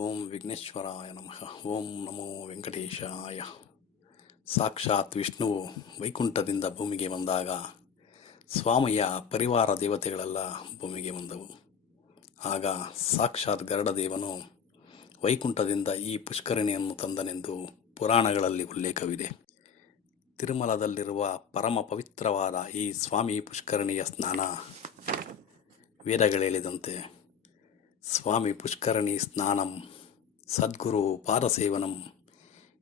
ಓಂ ವಿಘ್ನೇಶ್ವರಾಯ ನಮಃ. ಓಂ ನಮೋ ವೆಂಕಟೇಶಾಯ. ಸಾಕ್ಷಾತ್ ವಿಷ್ಣುವು ವೈಕುಂಠದಿಂದ ಭೂಮಿಗೆ ಬಂದಾಗ ಸ್ವಾಮಿಯ ಪರಿವಾರ ದೇವತೆಗಳೆಲ್ಲ ಭೂಮಿಗೆ ಬಂದವು. ಆಗ ಸಾಕ್ಷಾತ್ ಗರುಡದೇವನು ವೈಕುಂಠದಿಂದ ಈ ಪುಷ್ಕರಣಿಯನ್ನು ತಂದನೆಂದು ಪುರಾಣಗಳಲ್ಲಿ ಉಲ್ಲೇಖವಿದೆ. ತಿರುಮಲದಲ್ಲಿರುವ ಪರಮ ಪವಿತ್ರವಾದ ಈ ಸ್ವಾಮಿ ಪುಷ್ಕರಣಿಯ ಸ್ನಾನ ವೇದಗಳೇಳಿದಂತೆ ಸ್ವಾಮಿ ಪುಷ್ಕರಣಿ ಸ್ನಾನಂ ಸದ್ಗುರು ಪಾದಸೇವನಂ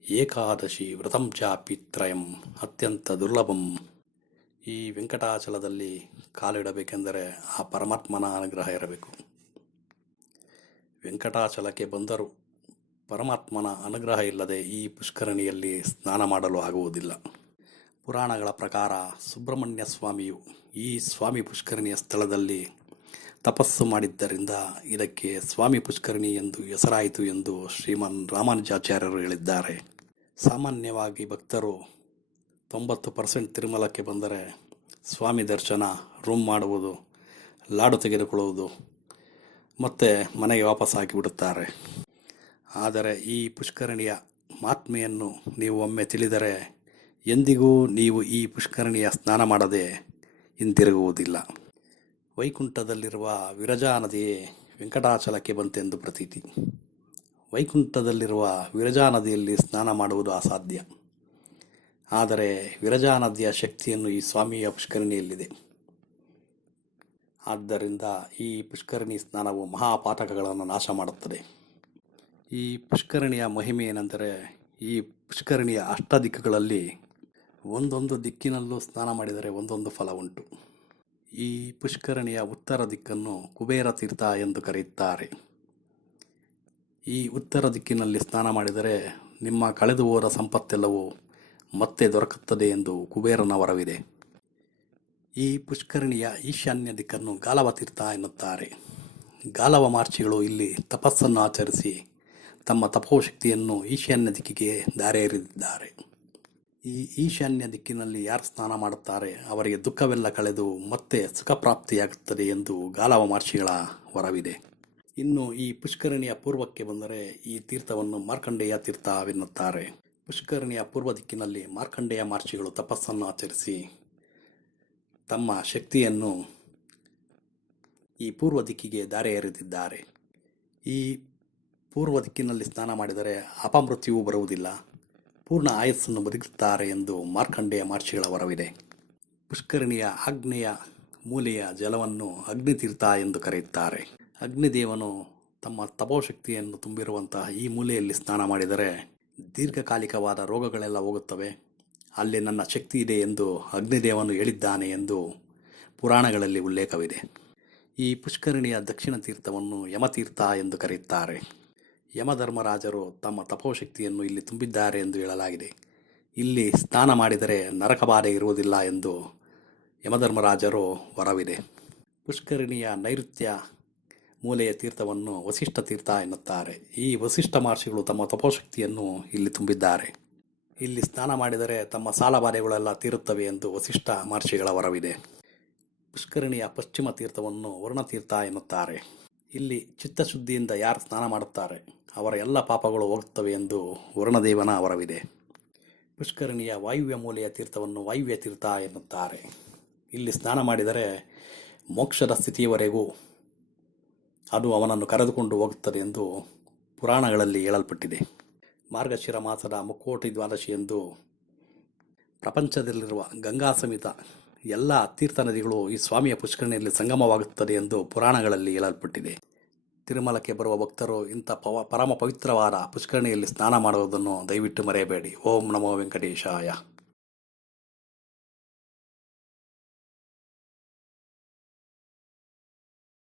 ಏಕಾದಶಿ ವ್ರತಂ ಚಾಪಿ ತ್ರಯಂ ಅತ್ಯಂತ ದುರ್ಲಭಂ. ಈ ವೆಂಕಟಾಚಲದಲ್ಲಿ ಕಾಲಿಡಬೇಕೆಂದರೆ ಆ ಪರಮಾತ್ಮನ ಅನುಗ್ರಹ ಇರಬೇಕು. ವೆಂಕಟಾಚಲಕ್ಕೆ ಬಂದರೂ ಪರಮಾತ್ಮನ ಅನುಗ್ರಹ ಇಲ್ಲದೆ ಈ ಪುಷ್ಕರಣಿಯಲ್ಲಿ ಸ್ನಾನ ಮಾಡಲು ಆಗುವುದಿಲ್ಲ. ಪುರಾಣಗಳ ಪ್ರಕಾರ ಸುಬ್ರಹ್ಮಣ್ಯ ಸ್ವಾಮಿಯು ಈ ಸ್ವಾಮಿ ಪುಷ್ಕರಣಿಯ ಸ್ಥಳದಲ್ಲಿ ತಪಸ್ಸು ಮಾಡಿದ್ದರಿಂದ ಇದಕ್ಕೆ ಸ್ವಾಮಿ ಪುಷ್ಕರಣಿ ಎಂದು ಹೆಸರಾಯಿತು ಎಂದು ಶ್ರೀಮನ್ ರಾಮಾನುಜಾಚಾರ್ಯರು ಹೇಳಿದ್ದಾರೆ. ಸಾಮಾನ್ಯವಾಗಿ ಭಕ್ತರು 90% ತಿರುಮಲಕ್ಕೆ ಬಂದರೆ ಸ್ವಾಮಿ ದರ್ಶನ, ರೂಮ್ ಮಾಡುವುದು, ಲಾಡು ತೆಗೆದುಕೊಳ್ಳುವುದು ಮತ್ತು ಮನೆಗೆ ವಾಪಸ್ ಹಾಕಿಬಿಡುತ್ತಾರೆ. ಆದರೆ ಈ ಪುಷ್ಕರಣಿಯ ಮಹಾತ್ಮೆಯನ್ನು ನೀವು ಒಮ್ಮೆ ತಿಳಿದರೆ ಎಂದಿಗೂ ನೀವು ಈ ಪುಷ್ಕರಣಿಯ ಸ್ನಾನ ಮಾಡದೆ ಹಿಂತಿರುಗುವುದಿಲ್ಲ. ವೈಕುಂಠದಲ್ಲಿರುವ ವಿರಜಾ ನದಿಯೇ ವೆಂಕಟಾಚಲಕ್ಕೆ ಬಂತೆಂದು ಪ್ರತೀತಿ. ವೈಕುಂಠದಲ್ಲಿರುವ ವಿರಜಾ ನದಿಯಲ್ಲಿ ಸ್ನಾನ ಮಾಡುವುದು ಅಸಾಧ್ಯ. ಆದರೆ ವಿರಜಾ ನದಿಯ ಶಕ್ತಿಯನ್ನು ಈ ಸ್ವಾಮಿಯ ಪುಷ್ಕರಣಿಯಲ್ಲಿದೆ. ಆದ್ದರಿಂದ ಈ ಪುಷ್ಕರಣಿ ಸ್ನಾನವು ಮಹಾಪಾತಕಗಳನ್ನು ನಾಶ ಮಾಡುತ್ತದೆ. ಈ ಪುಷ್ಕರಣಿಯ ಮಹಿಮೆ ಏನೆಂದರೆ, ಈ ಪುಷ್ಕರಣಿಯ ಅಷ್ಟದಿಕ್ಕುಗಳಲ್ಲಿ ಒಂದೊಂದು ದಿಕ್ಕಿನಲ್ಲೂ ಸ್ನಾನ ಮಾಡಿದರೆ ಒಂದೊಂದು ಫಲ ಉಂಟು. ಈ ಪುಷ್ಕರಣಿಯ ಉತ್ತರ ದಿಕ್ಕನ್ನು ಕುಬೇರ ತೀರ್ಥ ಎಂದು ಕರೆಯುತ್ತಾರೆ. ಈ ಉತ್ತರ ದಿಕ್ಕಿನಲ್ಲಿ ಸ್ನಾನ ಮಾಡಿದರೆ ನಿಮ್ಮ ಕಳೆದು ಹೋದ ಸಂಪತ್ತೆಲ್ಲವೂ ಮತ್ತೆ ದೊರಕುತ್ತದೆ ಎಂದು ಕುಬೇರನ ವರವಿದೆ. ಈ ಪುಷ್ಕರಣಿಯ ಈಶಾನ್ಯ ದಿಕ್ಕನ್ನು ಗಾಲವ ತೀರ್ಥ ಎನ್ನುತ್ತಾರೆ. ಗಾಲವ ಮಹರ್ಷಿಗಳು ಇಲ್ಲಿ ತಪಸ್ಸನ್ನು ಆಚರಿಸಿ ತಮ್ಮ ತಪೋಶಕ್ತಿಯನ್ನು ಈಶಾನ್ಯ ದಿಕ್ಕಿಗೆ ದಾರಿ ಎರೆದಿದ್ದಾರೆ. ಈ ಈಶಾನ್ಯ ದಿಕ್ಕಿನಲ್ಲಿ ಯಾರು ಸ್ನಾನ ಮಾಡುತ್ತಾರೆ ಅವರಿಗೆ ದುಃಖವೆಲ್ಲ ಕಳೆದು ಮತ್ತೆ ಸುಖಪ್ರಾಪ್ತಿಯಾಗುತ್ತದೆ ಎಂದು ಗಾಲವ ಮಹರ್ಷಿಗಳ ವರವಿದೆ. ಇನ್ನು ಈ ಪುಷ್ಕರಣಿಯ ಪೂರ್ವಕ್ಕೆ ಬಂದರೆ ಈ ತೀರ್ಥವನ್ನು ಮಾರ್ಕಂಡೇಯ ತೀರ್ಥವೆನ್ನುತ್ತಾರೆ. ಪುಷ್ಕರಣಿಯ ಪೂರ್ವ ದಿಕ್ಕಿನಲ್ಲಿ ಮಾರ್ಕಂಡೇಯ ಮಹರ್ಷಿಗಳು ತಪಸ್ಸನ್ನು ಆಚರಿಸಿ ತಮ್ಮ ಶಕ್ತಿಯನ್ನು ಈ ಪೂರ್ವ ದಿಕ್ಕಿಗೆ ದಾರಿ ಎರೆದಿದ್ದಾರೆ. ಈ ಪೂರ್ವ ದಿಕ್ಕಿನಲ್ಲಿ ಸ್ನಾನ ಮಾಡಿದರೆ ಅಪಮೃತ್ಯುವು ಬರುವುದಿಲ್ಲ, ಪೂರ್ಣ ಆಯಸ್ಸನ್ನು ಬದುಕುತ್ತಾರೆ ಎಂದು ಮಾರ್ಕಂಡೇಯ ಮಹರ್ಷಿಗಳ ವರವಿದೆ. ಪುಷ್ಕರಣಿಯ ಆಗ್ನೇಯ ಮೂಲೆಯ ಜಲವನ್ನು ಅಗ್ನಿತೀರ್ಥ ಎಂದು ಕರೆಯುತ್ತಾರೆ. ಅಗ್ನಿದೇವನು ತಮ್ಮ ತಪೋಶಕ್ತಿಯನ್ನು ತುಂಬಿರುವಂತಹ ಈ ಮೂಲೆಯಲ್ಲಿ ಸ್ನಾನ ಮಾಡಿದರೆ ದೀರ್ಘಕಾಲಿಕವಾದ ರೋಗಗಳೆಲ್ಲ ಹೋಗುತ್ತವೆ, ಅಲ್ಲಿ ನನ್ನ ಶಕ್ತಿ ಇದೆ ಎಂದು ಅಗ್ನಿದೇವನು ಹೇಳಿದ್ದಾನೆ ಎಂದು ಪುರಾಣಗಳಲ್ಲಿ ಉಲ್ಲೇಖವಿದೆ. ಈ ಪುಷ್ಕರಣಿಯ ದಕ್ಷಿಣ ತೀರ್ಥವನ್ನು ಯಮತೀರ್ಥ ಎಂದು ಕರೆಯುತ್ತಾರೆ. ಯಮಧರ್ಮರಾಜರು ತಮ್ಮ ತಪೋಶಕ್ತಿಯನ್ನು ಇಲ್ಲಿ ತುಂಬಿದ್ದಾರೆ ಎಂದು ಹೇಳಲಾಗಿದೆ. ಇಲ್ಲಿ ಸ್ನಾನ ಮಾಡಿದರೆ ನರಕಬಾಧೆ ಇರುವುದಿಲ್ಲ ಎಂದು ಯಮಧರ್ಮರಾಜರು ವರವಿದೆ. ಪುಷ್ಕರಣಿಯ ನೈಋತ್ಯ ಮೂಲೆಯ ತೀರ್ಥವನ್ನು ವಸಿಷ್ಠ ತೀರ್ಥ ಎನ್ನುತ್ತಾರೆ. ಈ ವಸಿಷ್ಠ ಮಹರ್ಷಿಗಳು ತಮ್ಮ ತಪೋಶಕ್ತಿಯನ್ನು ಇಲ್ಲಿ ತುಂಬಿದ್ದಾರೆ. ಇಲ್ಲಿ ಸ್ನಾನ ಮಾಡಿದರೆ ತಮ್ಮ ಸಾಲಬಾಧೆಗಳೆಲ್ಲ ತೀರುತ್ತವೆ ಎಂದು ವಸಿಷ್ಠ ಮಹರ್ಷಿಗಳ ವರವಿದೆ. ಪುಷ್ಕರಣಿಯ ಪಶ್ಚಿಮ ತೀರ್ಥವನ್ನು ವರುಣತೀರ್ಥ ಎನ್ನುತ್ತಾರೆ. ಇಲ್ಲಿ ಚಿತ್ತಶುದ್ಧಿಯಿಂದ ಯಾರು ಸ್ನಾನ ಮಾಡುತ್ತಾರೆ ಅವರ ಎಲ್ಲ ಪಾಪಗಳು ಹೋಗುತ್ತವೆ ಎಂದು ವರುಣದೇವನ ವರವಿದೆ. ಪುಷ್ಕರಣಿಯ ವಾಯುವ್ಯ ಮೂಲೆಯ ತೀರ್ಥವನ್ನು ವಾಯುವ್ಯ ತೀರ್ಥ ಎನ್ನುತ್ತಾರೆ. ಇಲ್ಲಿ ಸ್ನಾನ ಮಾಡಿದರೆ ಮೋಕ್ಷದ ಸ್ಥಿತಿಯವರೆಗೂ ಅದು ಅವನನ್ನು ಕರೆದುಕೊಂಡು ಹೋಗುತ್ತದೆ ಎಂದು ಪುರಾಣಗಳಲ್ಲಿ ಹೇಳಲ್ಪಟ್ಟಿದೆ. ಮಾರ್ಗಶಿರ ಮಾಸದ ಮುಕ್ಕೋಟಿ ದ್ವಾದಶಿ ಎಂದು ಪ್ರಪಂಚದಲ್ಲಿರುವ ಗಂಗಾ ಸಮೇತ ಎಲ್ಲ ತೀರ್ಥ ನದಿಗಳು ಈ ಸ್ವಾಮಿಯ ಪುಷ್ಕರಣಿಯಲ್ಲಿ ಸಂಗಮವಾಗುತ್ತದೆ ಎಂದು ಪುರಾಣಗಳಲ್ಲಿ ಹೇಳಲ್ಪಟ್ಟಿದೆ. ತಿರುಮಲಕ್ಕೆ ಬರುವ ಭಕ್ತರು ಇಂಥ ಪರಮ ಪವಿತ್ರವಾದ ಪುಷ್ಕರಣಿಯಲ್ಲಿ ಸ್ನಾನ ಮಾಡುವುದನ್ನು ದಯವಿಟ್ಟು ಮರೆಯಬೇಡಿ. ಓಂ ನಮೋ ವೆಂಕಟೇಶಾಯ.